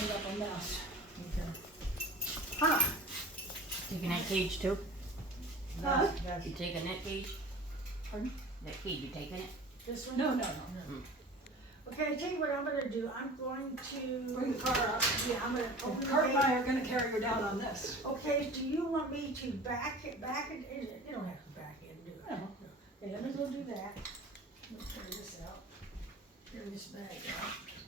cleaned up a mess. Okay. Huh? Taking that cage too? Huh? You taking that cage? Pardon? That cage, you taking it? This one? No. Okay, I tell you what I'm gonna do, I'm going to. Bring the car up. Yeah, I'm gonna open the Kurt and gate. I are gonna carry her down on this. Okay, do you want me to back it, you don't have to back it and do it. No. Okay, let me go do that. Let me carry this out. Carry this bag out.